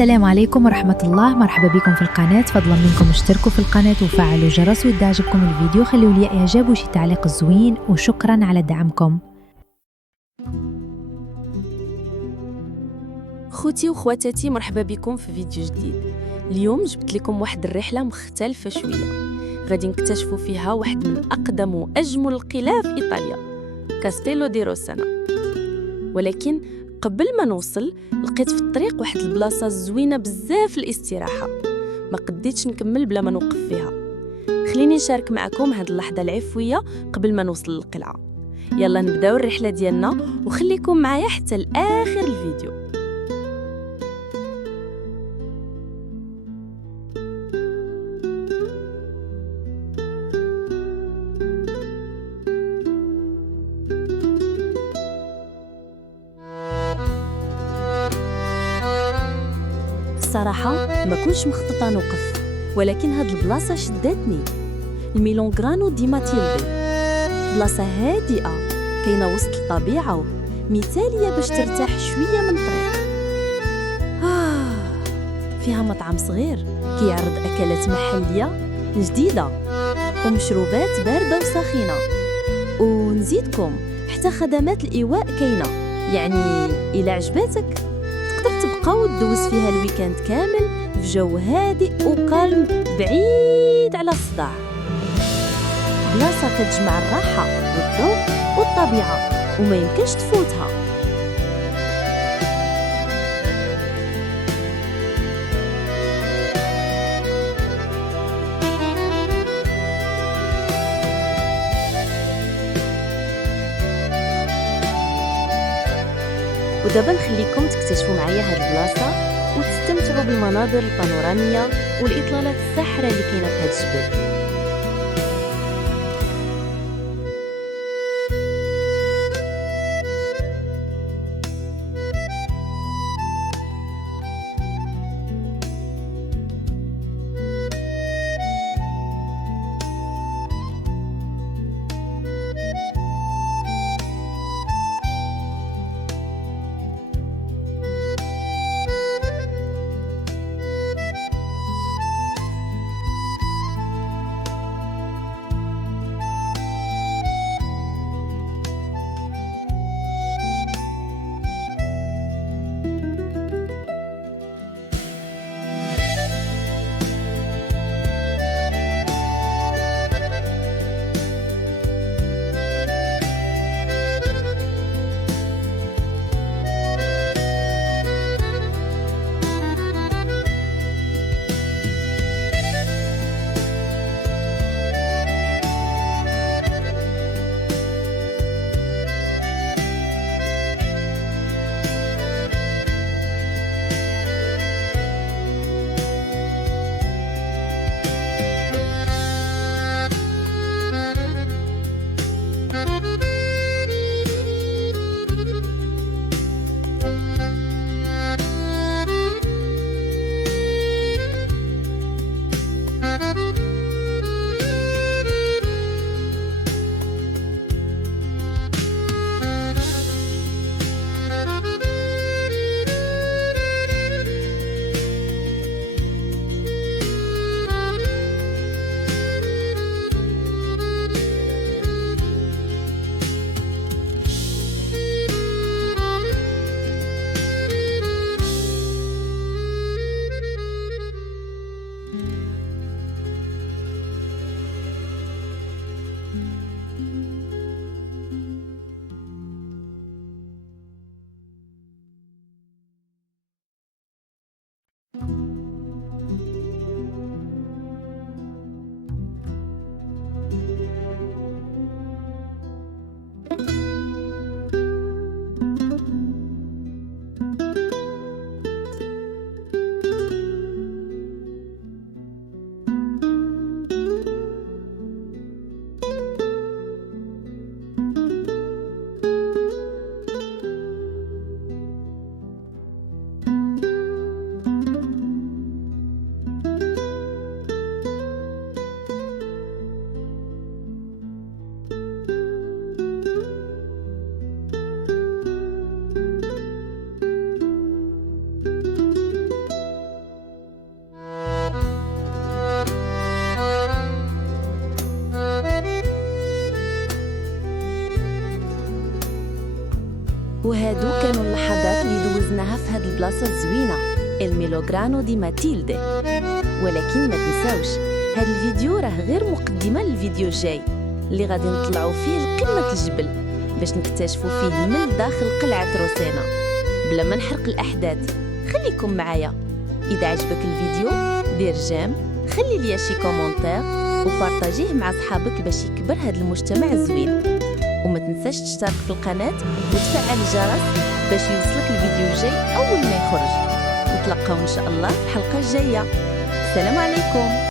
السلام عليكم ورحمة الله. مرحبا بكم في القناة. فضلا منكم اشتركوا في القناة وفعلوا الجرس، وإذا عجبكم الفيديو خلوا لي إعجاب وشي تعليق زوين، وشكرا على دعمكم. خوتي وخواتاتي، مرحبا بكم في فيديو جديد. اليوم جبت لكم واحد الرحلة مختلفة شوية، غادي نكتشفوا فيها واحد من أقدم وأجمل القلاع في إيطاليا، كاستيلو دي روسانا. ولكن قبل ما نوصل لقيت في الطريق واحد البلاصة زوينة بزاف الاستراحة، ما قديتش نكمل بلا ما نوقف فيها. خليني نشارك معكم هاد اللحظة العفوية قبل ما نوصل للقلعة. يلا نبداو الرحلة ديالنا، وخليكم معايا حتى لآخر الفيديو. الصراحة ما كنتش مخططة نوقف، ولكن هاد البلاصة شدتني. الميلونغرانو دي ماتيلدي، بلاصة هادئة كاينة وسط الطبيعة، مثالية باش ترتاح شوية من الطريق. فيها مطعم صغير كيعرض أكلات محلية جديدة ومشروبات باردة وسخينة، ونزيدكم حتى خدمات الإيواء كاينة. يعني إلا عجباتك تقدر تبقى وتدوز فيها الويكاند كامل في جو هادئ وقلب بعيد على الصداع. بلاصة كتجمع الراحة والذوق والطبيعة، وما يمكنش تفوتها. ودابا نخليكم تكتشفوا معايا هاد البلاصة وتستمتعوا بالمناظر البانورامية والإطلالات الساحرة اللي كاينة في هاد الجبل. وهادو كانوا اللحظات اللي دوزناها في هاد البلاصة الزوينة الميلوغرانو دي ماتيلدي. ولكن ما تنساوش هاد الفيديو راه غير مقدمة للفيديو الجاي اللي غادي نطلعوا فيه لقمة الجبل باش نكتشفوا فيه من داخل قلعة روسينا. بلا ما نحرق الأحداث خليكم معايا. إذا عجبك الفيديو دير جيم، خلي ليا شي كومونتير وبارطاجيه مع صحابك باش يكبر هاد المجتمع الزوين. وما تنساش تشترك في القناة وتفعل الجرس باش يوصلك الفيديو الجاي أول ما يخرج. نتلاقاو إن شاء الله في الحلقة الجاية. السلام عليكم.